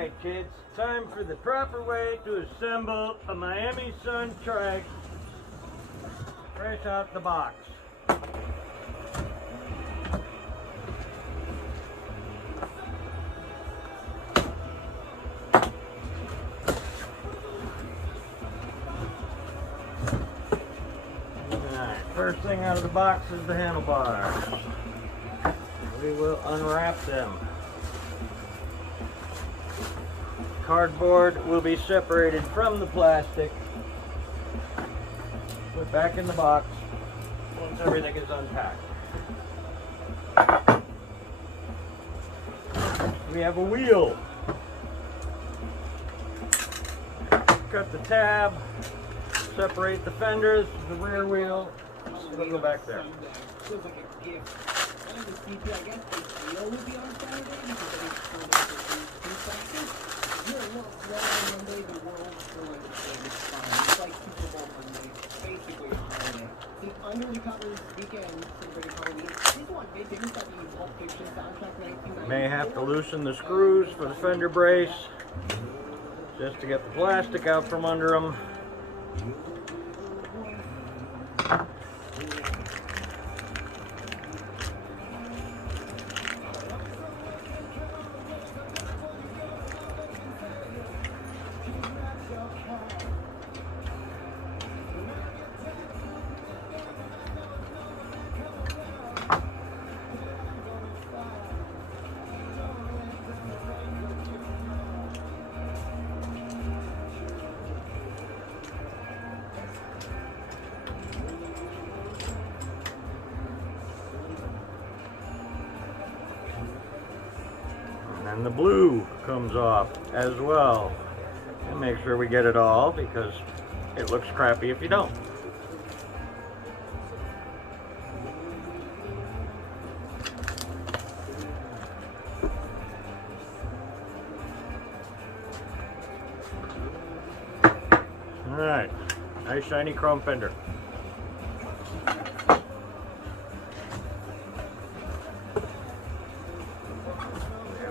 Alright kids, time for the proper way to assemble a Miami Sun trike fresh out the box. Alright, first thing out of the box is the handlebars. We will unwrap them. Cardboard will be separated from the plastic, put back in the box once everything is unpacked. We have a wheel. Cut the tab, separate the fenders, the rear wheel, it'll go back there. Feels like a gift. I guess the wheel will be on Saturday because I just told them to do something. You're a little slow on Monday, the world still understands it's fine. It's like Super Bowl Monday, basically a holiday. The Undercovers weekend celebrating Halloween. This one, they didn't study Pulp Fiction soundtrack 1990. May have to loosen the screws for the fender brace just to get the plastic out from under them. And the blue comes off as well. And make sure we get it all because it looks crappy if you don't. Alright, nice shiny chrome fender.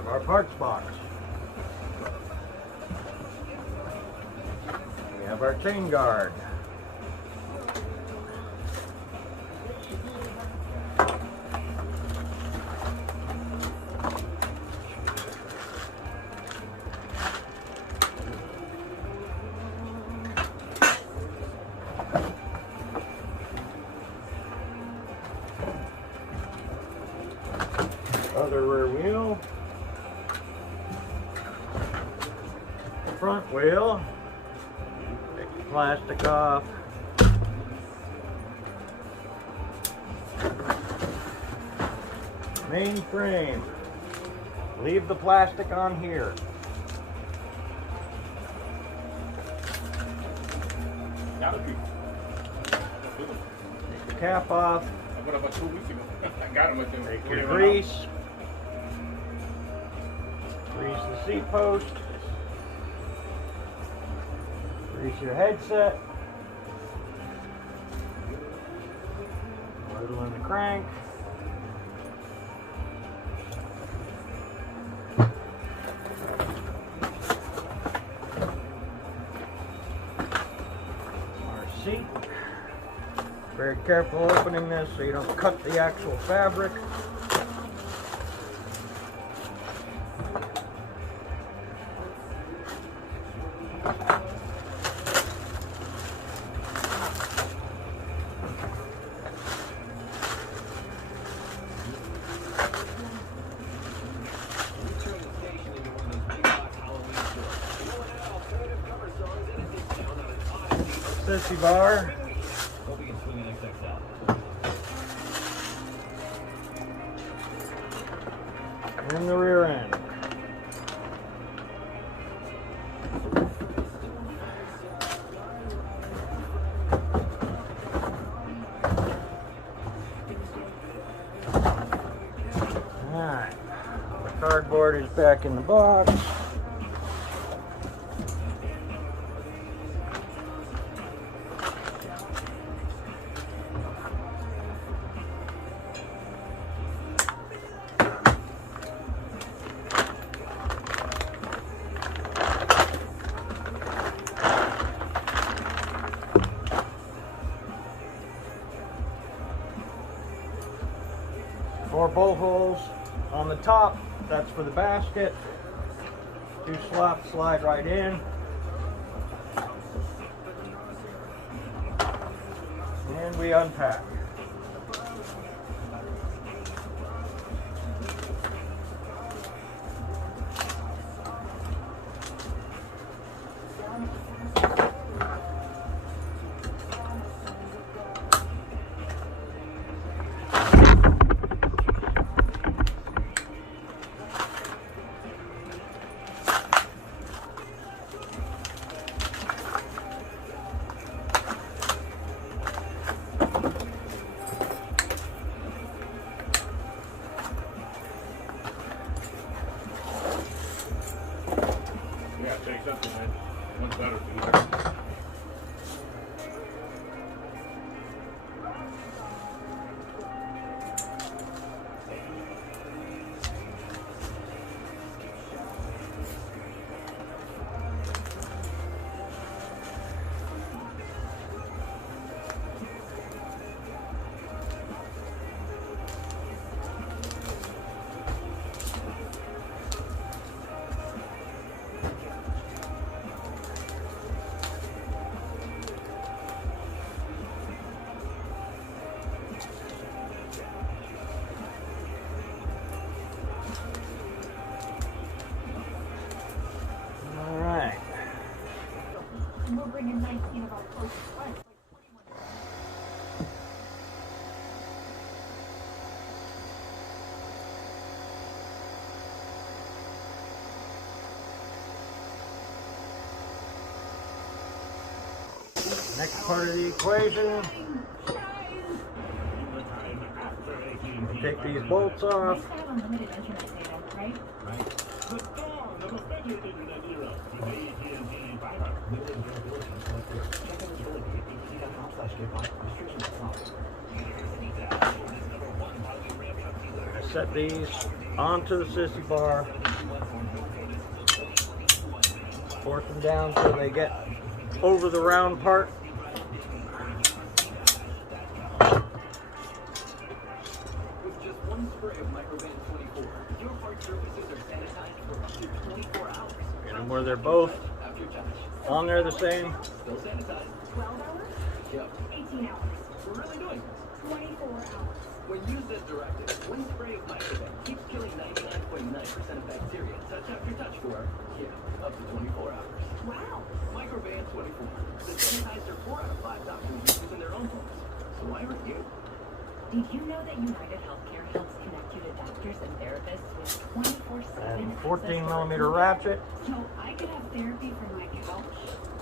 Our parts box. We have our chain guard. Other rear wheel. Front wheel, take the plastic off, main frame, leave the plastic on here, take the cap off, take your grease, grease the seat post, grease your headset, oil in the crank, our seat. Very careful opening this so you don't cut the actual fabric. Sissy bar. Hope we can swing an XXL. In the rear end. Alright. The cardboard is back in the box. bolt holes on the top. That's for the basket. 2 slots slide right in. And we unpack. Take something, man. One's better for you. And we'll bring in 19 of our closest friends, like 21. Next part of the equation, we take these bolts off. Nice to have unlimited internet data, right? I set these onto the sissy bar, force them down so they get over the round part. With just one spray of Microban 24, your part surfaces are sanitized for up to 24 hours. Get them where they're both After touch, on there the same. still sanitized. 12 hours? Yep. 18 hours. We're really doing this. 24 hours. When used as directed, one spray of Microban keeps killing 99.9% of bacteria touch after touch for, yeah, up to 24 hours. Wow. Microban 24. The sanitizer 4 out of 5 doctors use in their own homes. So why aren't you? Did you know that United Healthcare helps connect you to doctors and therapists with 24/7 And access 14mm to ratchet. So I could have therapy from my couch,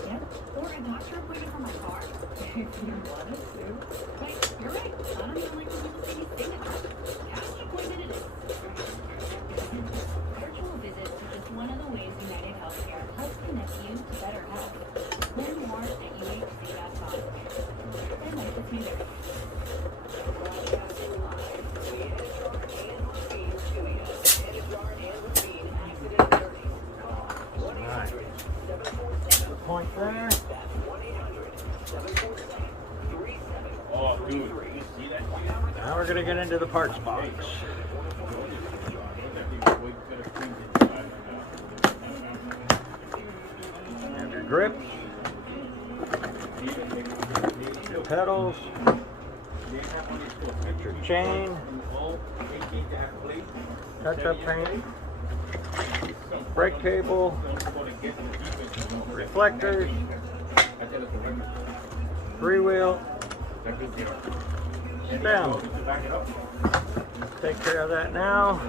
yep, or a doctor appointment from my car, if you wanted to. Wait, you're right. I don't even like when people say these things about it. Couch appointment it is. Virtual visits are just one of the ways United Healthcare helps connect you to better health. Learn more at UHC.com. And like this music. Alright. Point there. Oh, dude, you see that shit? Now we're gonna get into the parts box. Have your grips, your pedals, your chain, touch-up paint, brake cable, reflectors, freewheel, stem. Take care of that now.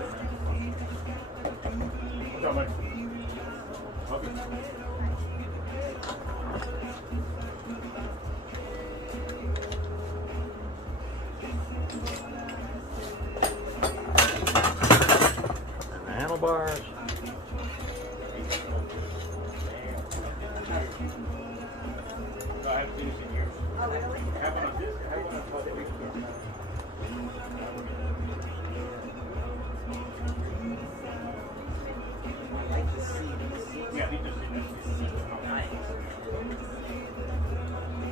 And the handlebars.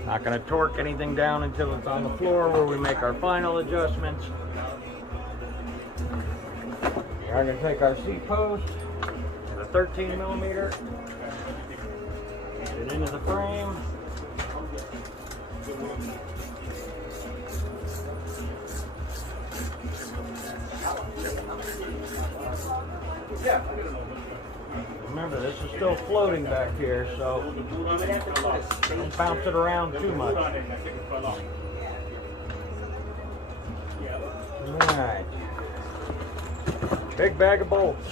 Not going to torque anything down until it's on the floor where we make our final adjustments. We're going to take our seat post and a 13 millimeter, get it into the frame. Remember, this is still floating back here, so don't bounce it around too much. Alright. Big bag of bolts.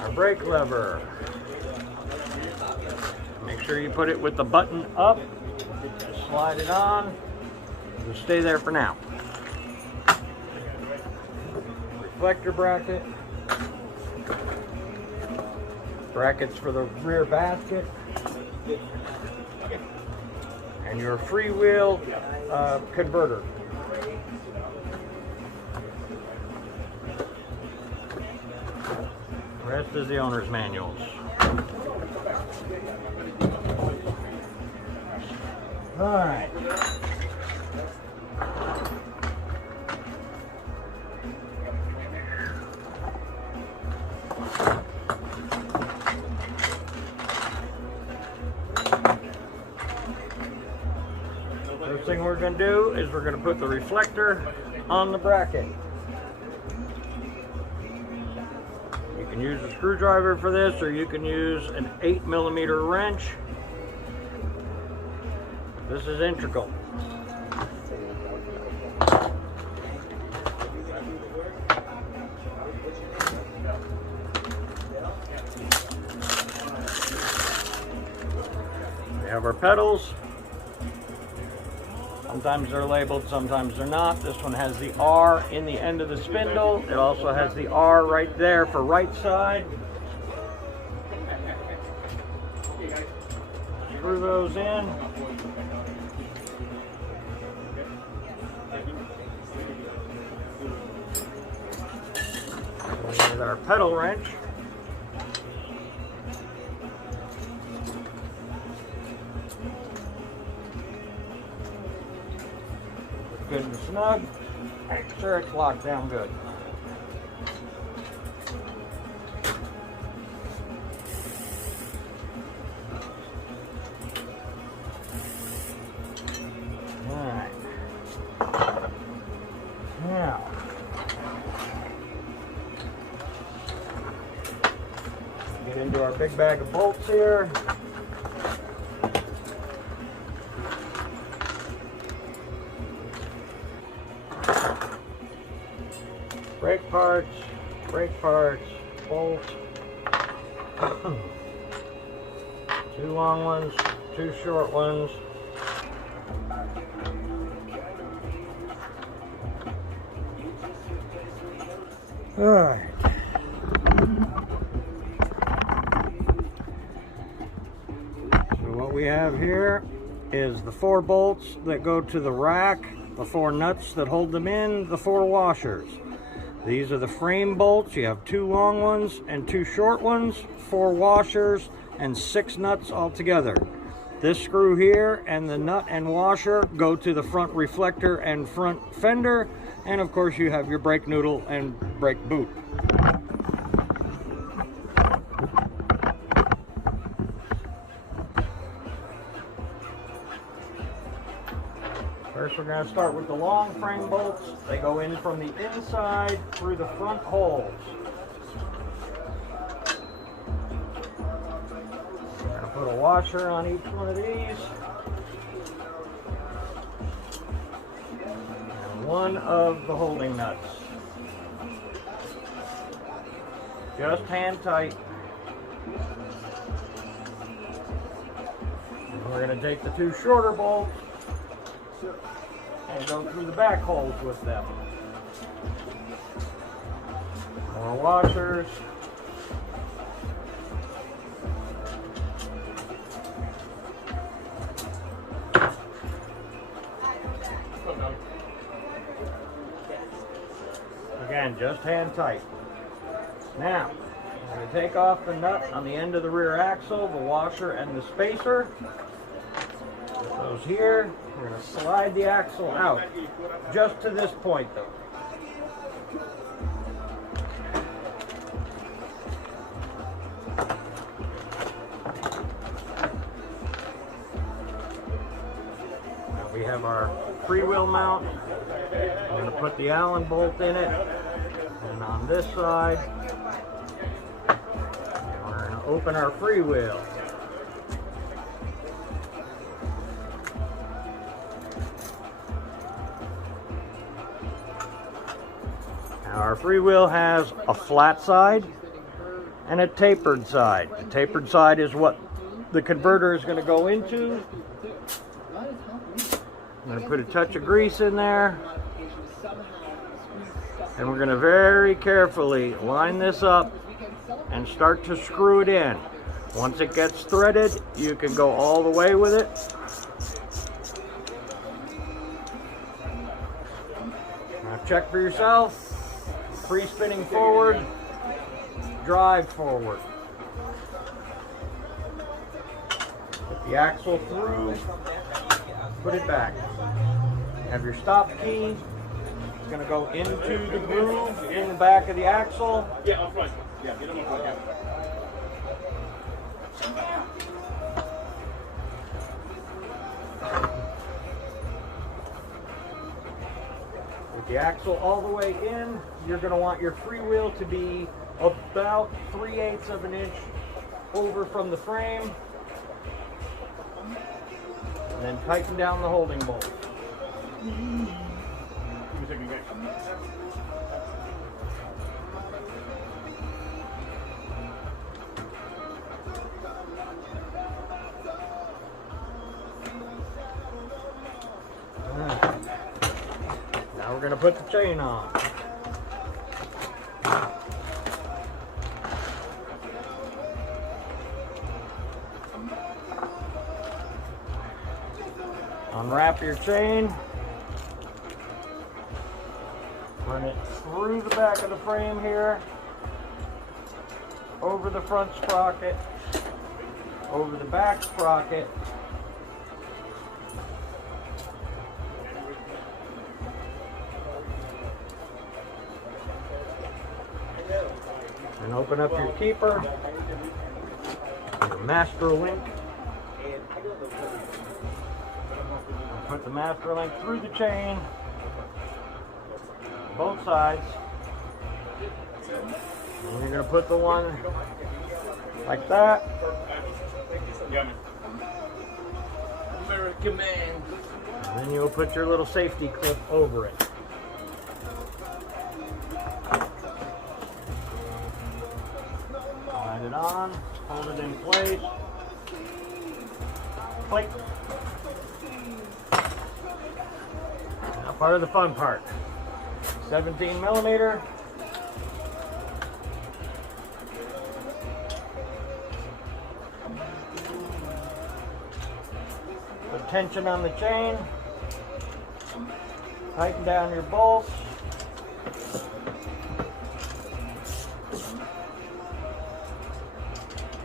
Our brake lever. Make sure you put it with the button up. Slide it on. It'll stay there for now. Reflector bracket. Brackets for the rear basket. And your freewheel converter. The rest is the owner's manuals. All right. First thing we're going to do is we're going to put the reflector on the bracket. You can use a screwdriver for this, or you can use an 8 millimeter wrench. This is integral. We have our pedals. Sometimes they're labeled, sometimes they're not. This one has the R in the end of the spindle. It also has the R right there for right side. Screw those in. With our pedal wrench. Good and snug. Make sure it's locked down good. Alright. Now, get into our big bag of bolts here. Brake parts, bolts. 2 long ones, 2 short ones. All right. So what we have here is the 4 bolts that go to the rack, the 4 nuts that hold them in, the 4 washers. These are the frame bolts. You have 2 long ones and 2 short ones, 4 washers, and 6 nuts altogether. This screw here and the nut and washer go to the front reflector and front fender, and of course you have your brake noodle and brake boot. First we're going to start with the long frame bolts. They go in from the inside through the front holes. I'm going to put a washer on each one of these. And one of the holding nuts. Just hand tight. And we're going to take the 2 shorter bolts and go through the back holes with them. More washers. Again, just hand tight. Now, I'm going to take off the nut on the end of the rear axle, the washer and the spacer. Put those here. We're going to slide the axle out, just to this point though. have our freewheel mount. I'm going to put the Allen bolt in it. And on this side, we're going to open our freewheel. Now our freewheel has a flat side and a tapered side. The tapered side is what the converter is going to go into. I'm going to put a touch of grease in there. And we're going to very carefully line this up and start to screw it in. Once it gets threaded, you can go all the way with it. Now check for yourself. Free spinning forward, drive forward. Put the axle through, put it back. Have your stop key. It's going to go into the groove in the back of the axle. Yeah, up front. Yeah, get him up front. With the axle all the way in, you're going to want your freewheel to be about 3/8 of an inch over from the frame. And then tighten down the holding bolt. Give me a second, guys. Now we're going to put the chain on. Unwrap your chain. Run it through the back of the frame here, over the front sprocket, over the back sprocket, and open up your keeper, your master link. Put the master link through the chain, both sides. And you're going to put the one like that. Yeah, man. American man. And then you'll put your little safety clip over it. Slide it on, hold it in place. Click. Now part of the fun part. 17 millimeter. Put tension on the chain. Tighten down your bolts.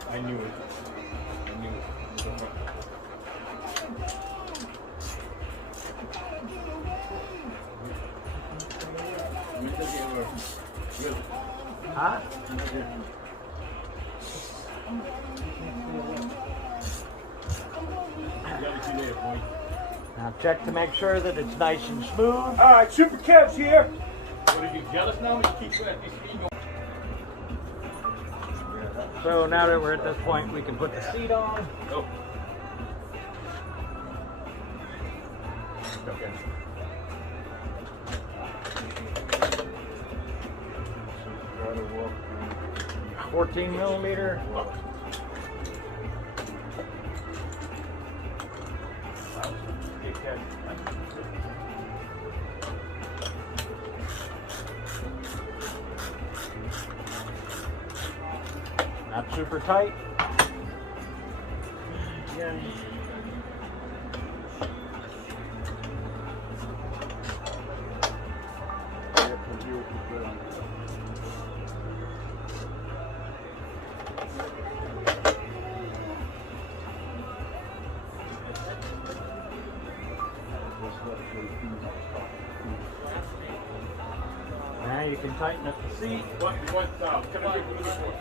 I knew it. I knew it. Huh? Now check to make sure that it's nice and smooth. All right, Super Kev's here. What are you jealous now? You keep So now that we're at this point, we can put the seat on. Oh. Okay. 14 millimeter. Not super tight. Yeah. Now you can tighten up the seat. Come on, give me this one.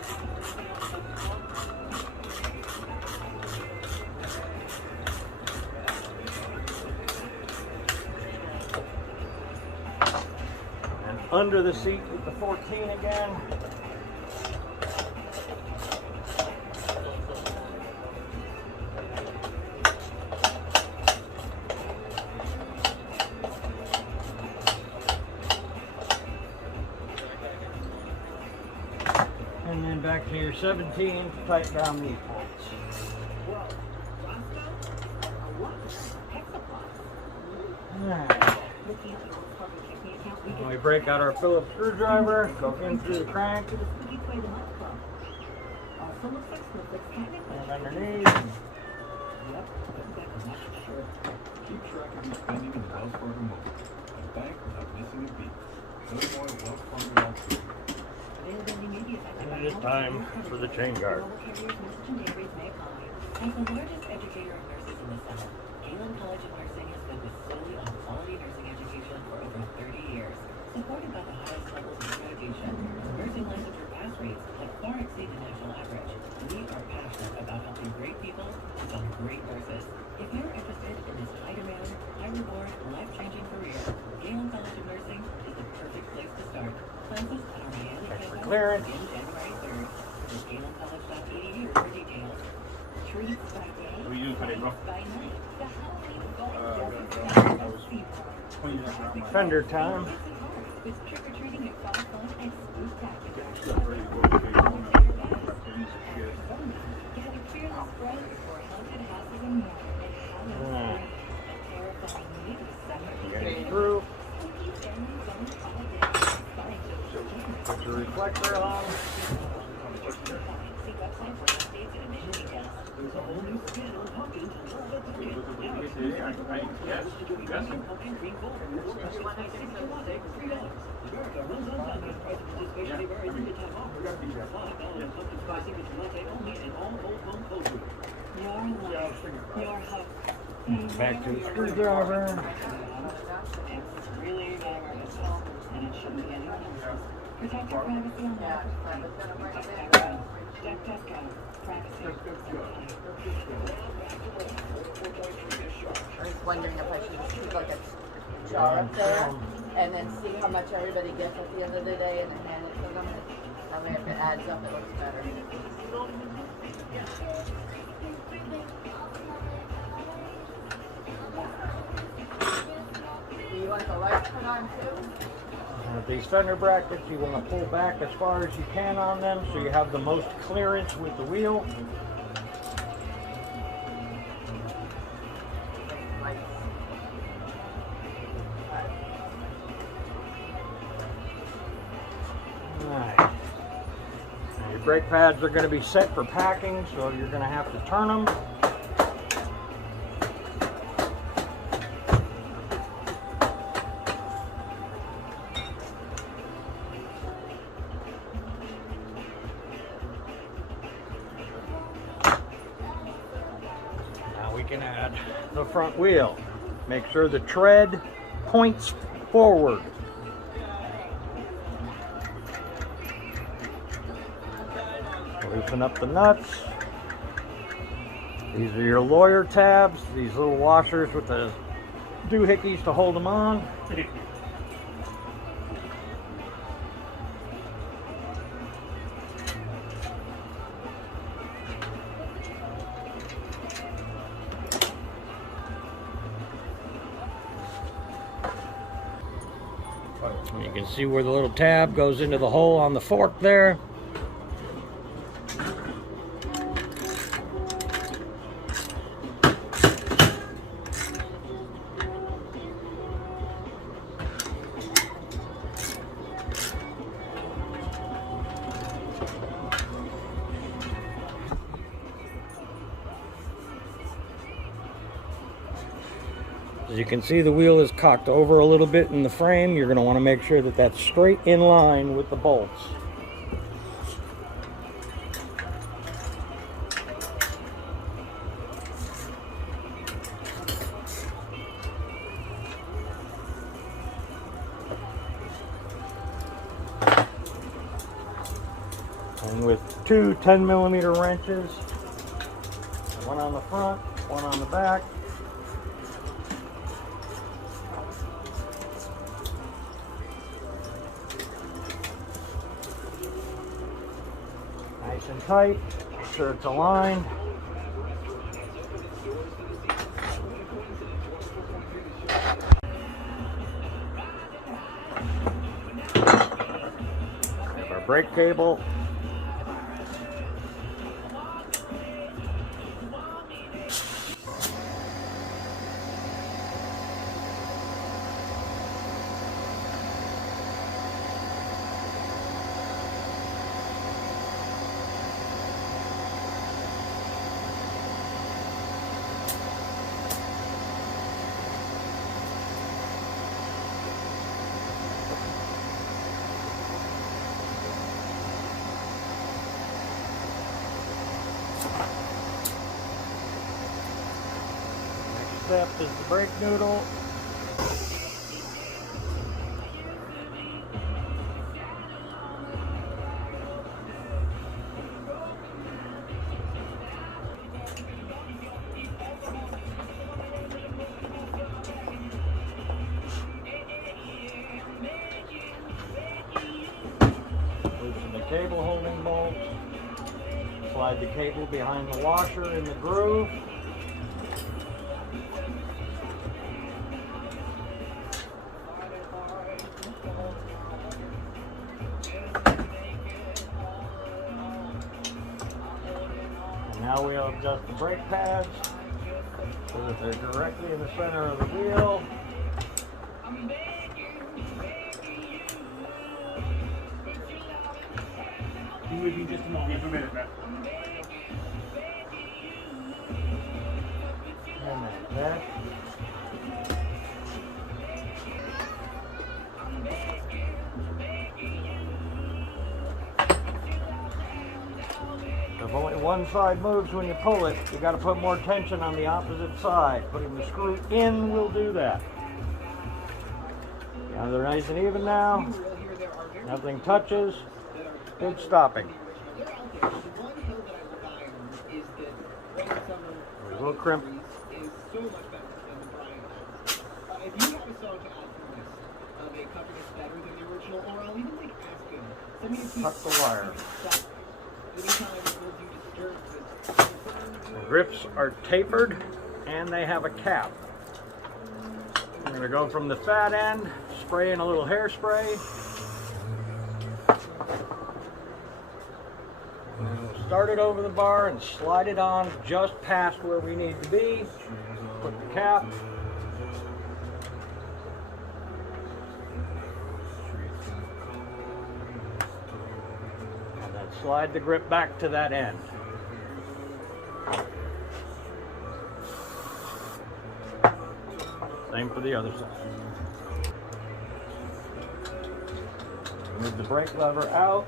under the seat with the 14 again. And then back to your 17 to tighten down these bolts. Alright. When we break out our Phillips screwdriver, go in through the crank, and underneath. Keep track of your spending in Wells Fargo Mobile, a bank without missing a beat. Learn more at wellsfargo.com. And it is time for the chain guard. As the largest educator of nurses in the South, Galen College of Nursing has focused solely on quality nursing education for over 30 years. Supported by the highest levels of accreditation, nursing licensure pass rates that far exceed the national average. We are passionate about helping great people become great nurses. If you're interested in this high-demand, high-reward, life-changing career, Galen College of Nursing is the perfect place to start. Classes at our Miami campus clearance. begin January 3rd. Visit galencollege.edu for details. Treats by day, What do you do for the rough? by night. The Halloween ball just Fender time. with trick-or-treating at Fall Fun and Spooktacular. Stuff ready to go. Okay, going up. Gather fearless friends for haunted houses and more. And Halloween, a terrifying new summer Getting through. spooky family fun holiday. Put your reflector on. See website for updates and admission details. There's a whole new skin on pumpkin to love at the skin. Now it's Yes. pumpkin cream gold. $3. America runs on time. Price of participation may vary. Limited time offer. $5 pumpkin spice signature latte only in all Old Home Clothes Room. Your life, your house. Back to the screwdriver. It's really not emergency, and it shouldn't be anyone else's. Protect your privacy on that. Protect Tesco. Privacy. I was wondering if I should just keep like a jar up there and then see how much everybody gets at the end of the day and then hand it to them. I mean, if it adds up, it looks better. Do you want the lights put on too? These fender brackets, you want to pull back as far as you can on them so you have the most clearance with the wheel. Alright. Now your brake pads are going to be set for packing, so you're going to have to turn them. Now we can add the front wheel. Make sure the tread points forward. Loosen up the nuts. These are your lawyer tabs, these little washers with the doohickeys to hold them on. You can see where the little tab goes into the hole on the fork there. As you can see, the wheel is cocked over a little bit in the frame. You're going to want to make sure that that's straight in line with the bolts. And with two 10mm wrenches, one on the front, one on the back. and tight. Make sure it's aligned. Have our brake cable. Next step is the brake noodle. Loosen the cable holding bolts. Slide the cable behind the washer in the groove. And now we'll adjust the brake pads so that they're directly in the center of the wheel. Be with you in just a moment. Just a minute, man. And that's that. If only one side moves when you pull it, you got to put more tension on the opposite side. Putting the screw in will do that. Now they're nice and even now. Nothing touches. Good stopping. They're out there. The one hill that I rely on is that one summer A little crimp. is so much better than the Brian Adams. If you have a song to add to this, they cover this better than the original, or I'll even like ask him. Send me a piece Cut the wire. stuff. Anytime we'll do disturbances. The grips are tapered and they have a cap. I'm going to go from the fat end, spray in a little hairspray. And we'll start it over the bar and slide it on just past where we need to be. Put the cap. And then slide the grip back to that end. Same for the other side. Move the brake lever out.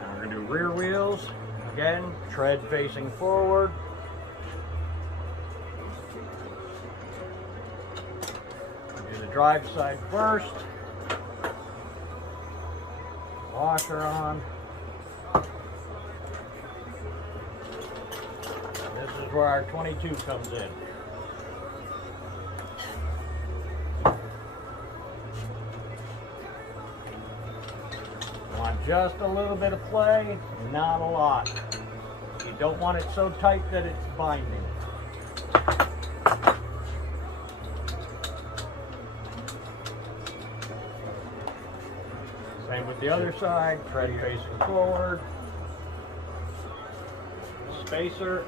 Now we're going to do rear wheels. Again, tread facing forward. Do the drive side first. Washer on. This is where our 22 comes in. Want just a little bit of play, not a lot. You don't want it so tight that it's binding. Same with the other side, tread facing forward. Spacer,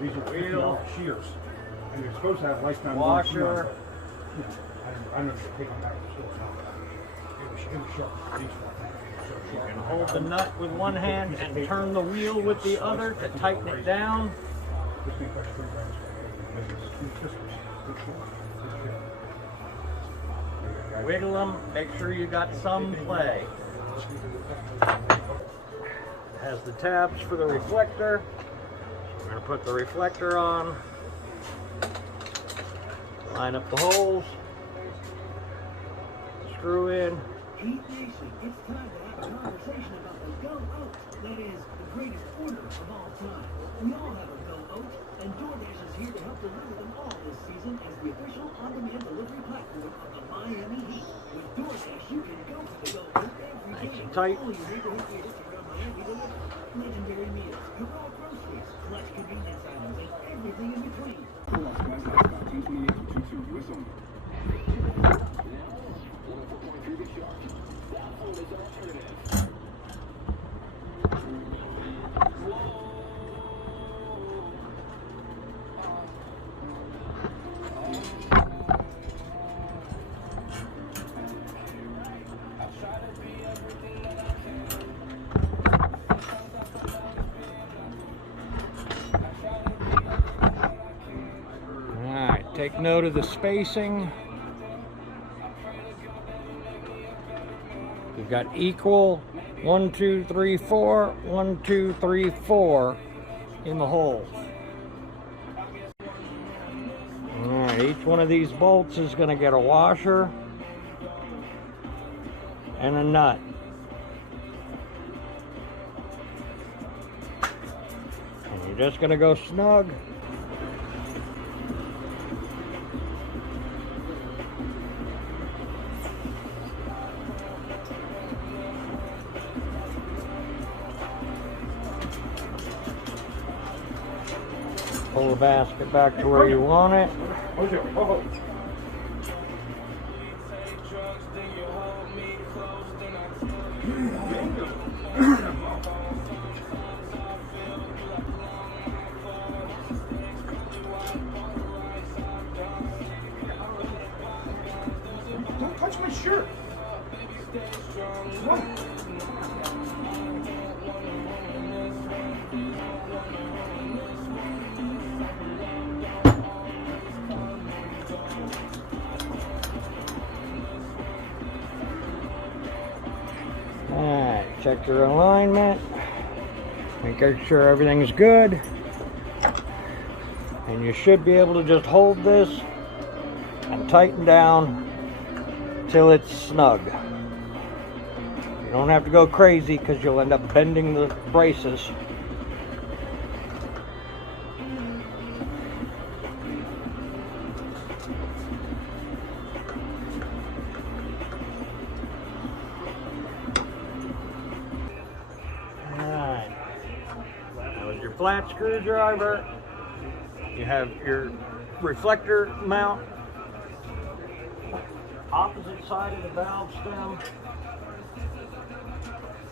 These are wheel, shears, and they're supposed to have lifetime washer. warranty on, but, I don't know if they take them out of the store now. It was sharp. These ones. You can hold the nut with one hand and turn the wheel with the other to tighten it down. This thing costs $3 These systems, they're short. Wiggle them, make sure you got some play. It has the tabs for the reflector. We're going to put the reflector on. Line up the holes. Screw in. Heat Nation, it's time to have conversation about the Go Oat. That is the greatest order of all time. We all have a Go Oat, and DoorDash is here to help deliver them all this season as the official on-demand delivery platform of the Miami Heat. With DoorDash, you can go for the Go Oat every day. Nice and tight. All you need to hit the Instagram Miami delivery. Legendary meals, heroic groceries, clutch convenience items, and everything in between. Alright, take note of the spacing. You've got equal 1, 2, 3, 4, 1, 2, 3, 4 in the holes. Alright, each one of these bolts is going to get a washer and a nut. And you're just going to go snug. Pull the basket back to where you want it. Don't touch my shirt. What? Alright, check your alignment. Make sure everything's good. And you should be able to just hold this and tighten down till it's snug. You don't have to go crazy because you'll end up bending the braces. Alright. That was your flat screwdriver. You have your reflector mount. Opposite side of the valve stem.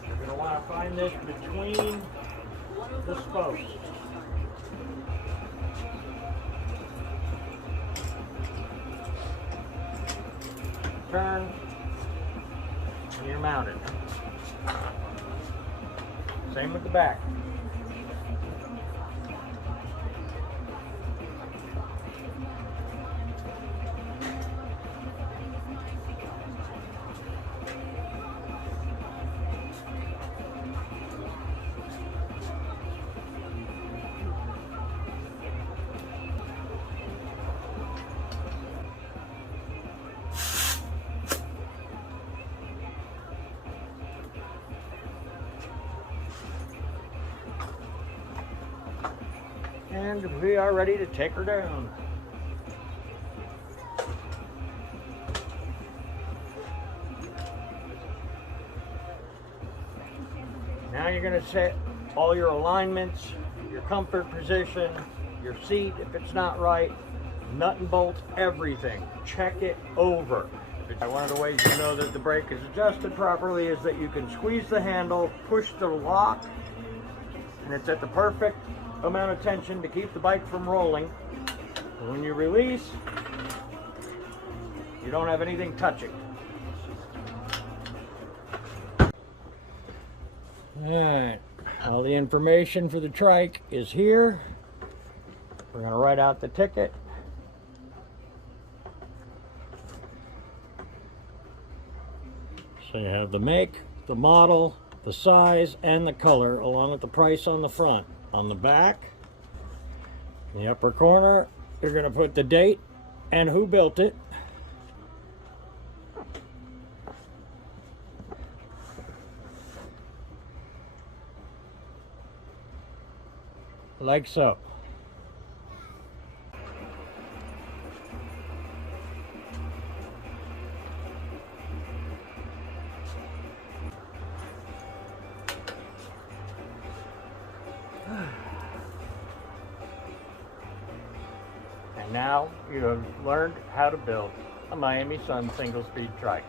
You're going to want to find this between the spokes. Turn, and you're mounted. Same with the back. And we are ready to take her down. Now you're going to set all your alignments, your comfort position, your seat if it's not right, nut and bolt, everything. Check it over. One of the ways you know that the brake is adjusted properly is that you can squeeze the handle, push the lock, and it's at the perfect amount of tension to keep the bike from rolling. And when you release, you don't have anything touching. Alright, all the information for the trike is here. We're going to write out the ticket. So you have the make, the model, the size, and the color, along with the price on the front. On the back, in the upper corner, you're going to put the date and who built it. like so. And now you have learned how to build a Miami Sun single-speed trike.